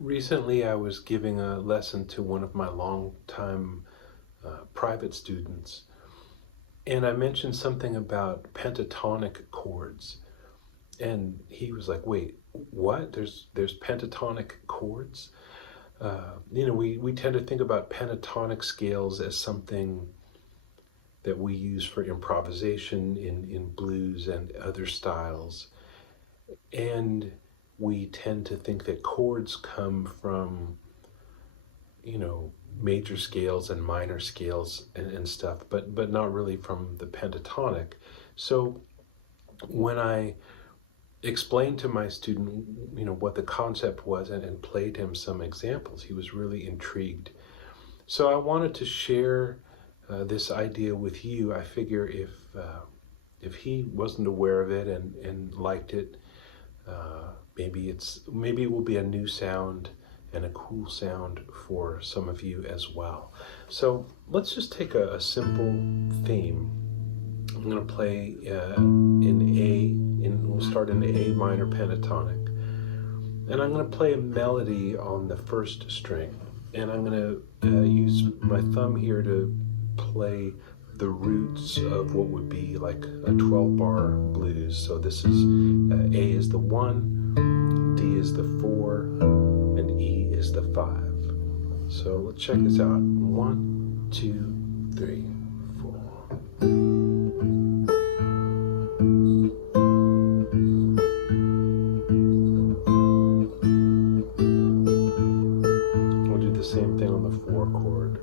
Recently, I was giving a lesson to one of my longtime private students, and I mentioned something about pentatonic chords, and he was like, "Wait, what? There's pentatonic chords?" We tend to think about pentatonic scales as something that we use for improvisation in blues and other styles, and we tend to think that chords come from major scales and minor scales and stuff, but not really from the pentatonic. So when I explained to my student, what the concept was and played him some examples, he was really intrigued. So I wanted to share this idea with you. I figure if he wasn't aware of it and liked it, maybe it will be a new sound and a cool sound for some of you as well. So let's just take a simple theme. I'm going to play we'll start in the A minor pentatonic. And I'm going to play a melody on the first string. And I'm going to use my thumb here to play the roots of what would be like a 12-bar blues. So this is A is the 1, D is the 4, and E is the 5. So let's check this out. 1, 2, 3, 4. Same thing on the 4 chord.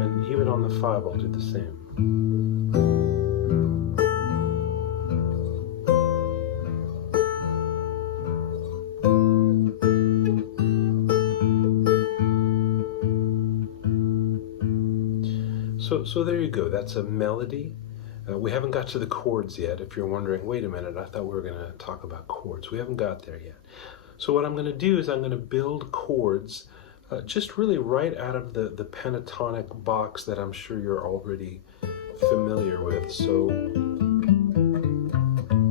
And even on the 5, I'll do the same. So there you go, that's a melody. We haven't got to the chords yet. If you're wondering, wait a minute, I thought we were going to talk about chords. We haven't got there yet. So what I'm going to do is I'm going to build chords just really right out of the pentatonic box that I'm sure you're already familiar with. So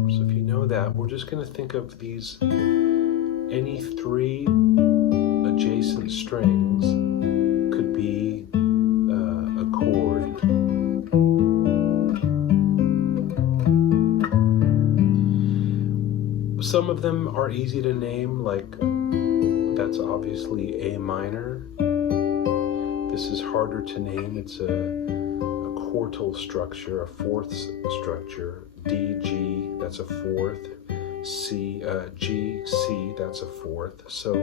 if you know that, we're just going to think of these, any 3 adjacent strings could be a chord. Some of them are easy to name, like that's obviously A minor. This is harder to name. It's a quartal structure, a 4th structure. D, G, that's a 4th. C, G, C, that's a 4th. So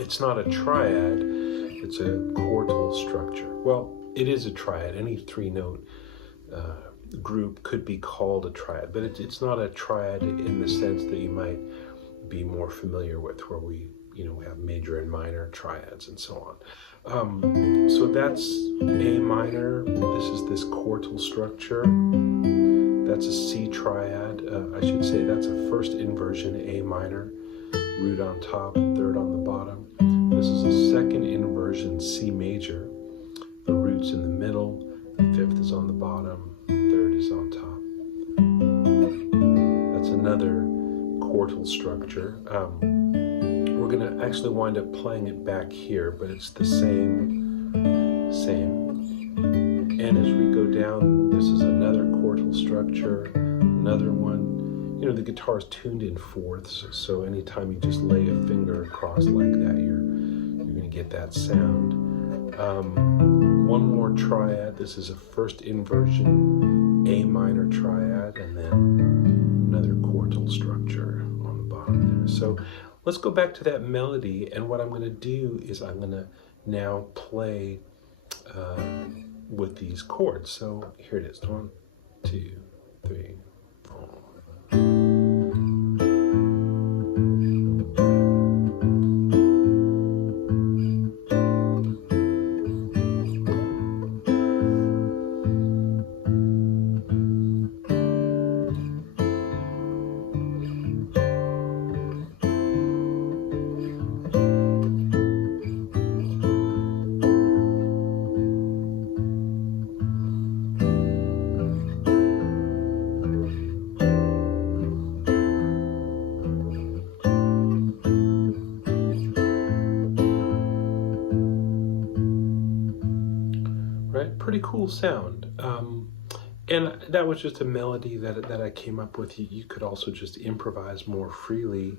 it's not a triad, it's a quartal structure. Well, it is a triad. Any 3-note group could be called a triad, but it's not a triad in the sense that you might be more familiar with, where we have major and minor triads and so on. So that's A minor. This is this quartal structure. That's a C triad. I should say that's a first inversion, A minor, root on top, 3rd on the bottom. This is a second inversion, C major. The root's in the middle, 5th is on the bottom, 3rd is on top. That's another quartal structure. We're going to actually wind up playing it back here, but it's the same. And as we go down, this is another quartal structure, another one. The guitar is tuned in 4ths, so anytime you just lay a finger across like that, you're going to get that sound. One more triad. This is a first inversion, A minor triad, and then another quartal structure on the bottom there. So let's go back to that melody, and what I'm going to do is I'm going to now play with these chords. So here it is. 1, 2, 3, 4. right? Pretty cool sound. And that was just a melody that I came up with. You could also just improvise more freely.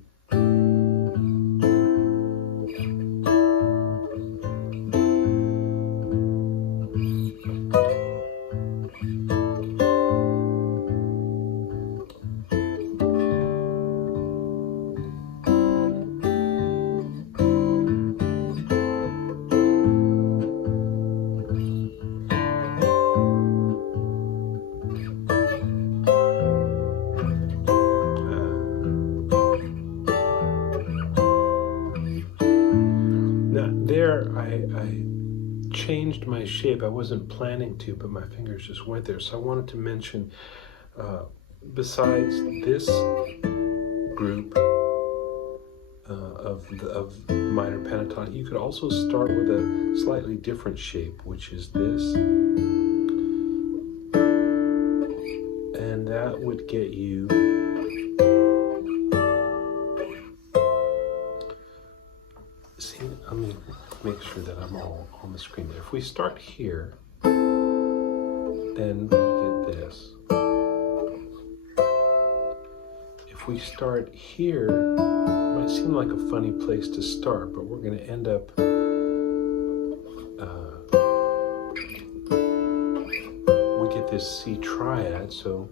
I changed my shape. I wasn't planning to, but my fingers just went there. So I wanted to mention, besides this group of minor pentatonic, you could also start with a slightly different shape, which is this. And that would get you let me make sure that I'm all on the screen there. If we start here, then we get this. If we start here, it might seem like a funny place to start, but we're going to end up we get this C triad, so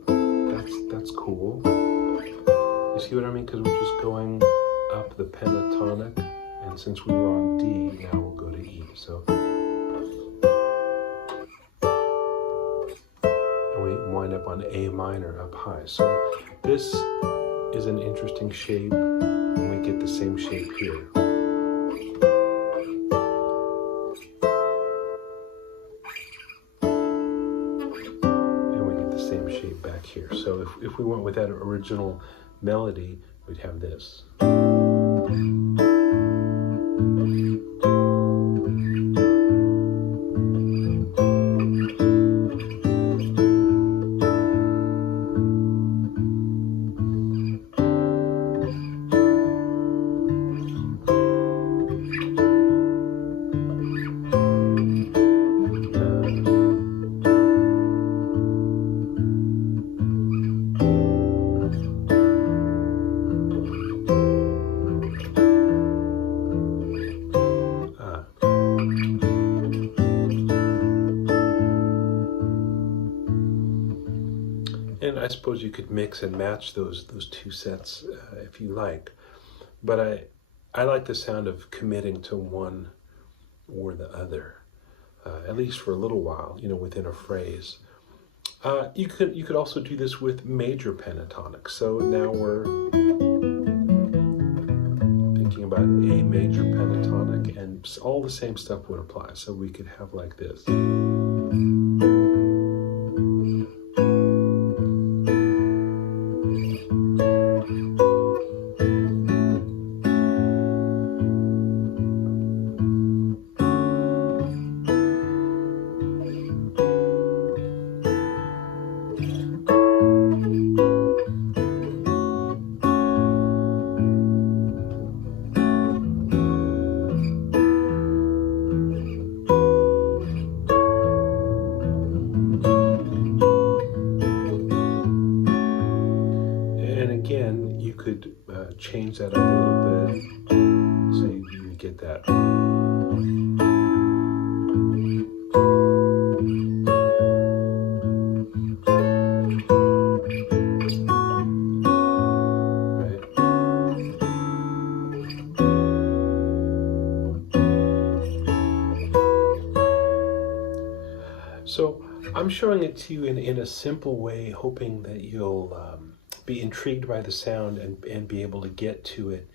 that's cool. You see what I mean? Because we're just going up the pentatonic. And since we were on D, now we'll go to E. So, and we wind up on A minor up high. So this is an interesting shape, and we get the same shape here. And we get the same shape back here. So if we went with that original melody, we'd have this. And I suppose you could mix and match those two sets if you like, but I like the sound of committing to one or the other, at least for a little while, within a phrase. You could also do this with major pentatonic. So now we're thinking about A major pentatonic, and all the same stuff would apply. So we could have like this. Again, you could change that up a little bit, so you get that. Right. So I'm showing it to you in a simple way, hoping that you'll be intrigued by the sound and be able to get to it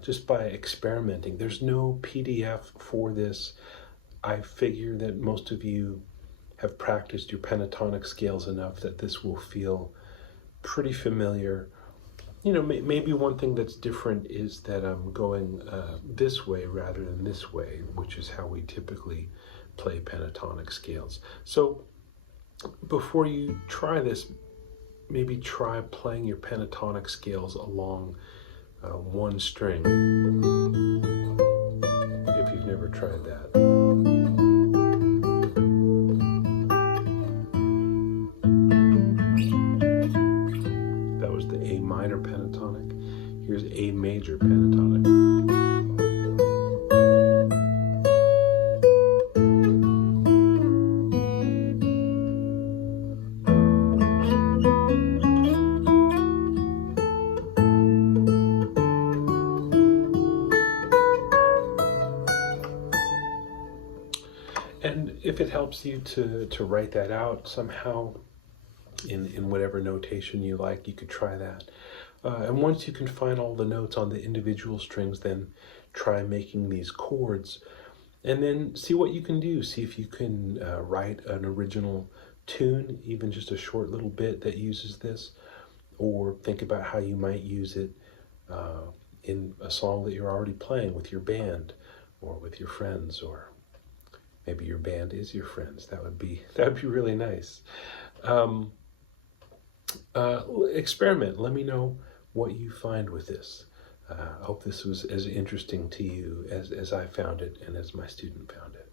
just by experimenting. There's no PDF for this. I figure that most of you have practiced your pentatonic scales enough that this will feel pretty familiar. Maybe one thing that's different is that I'm going this way rather than this way, which is how we typically play pentatonic scales. So before you try this, maybe try playing your pentatonic scales along one string, if you've never tried that. major pentatonic. And if it helps you to write that out somehow in whatever notation you like, you could try that. And once you can find all the notes on the individual strings, then try making these chords and then see what you can do. See if you can write an original tune, even just a short little bit that uses this, or think about how you might use it in a song that you're already playing with your band or with your friends, or maybe your band is your friends. That would be really nice. Experiment. Let me know what you find with this. I hope this was as interesting to you as I found it and as my student found it.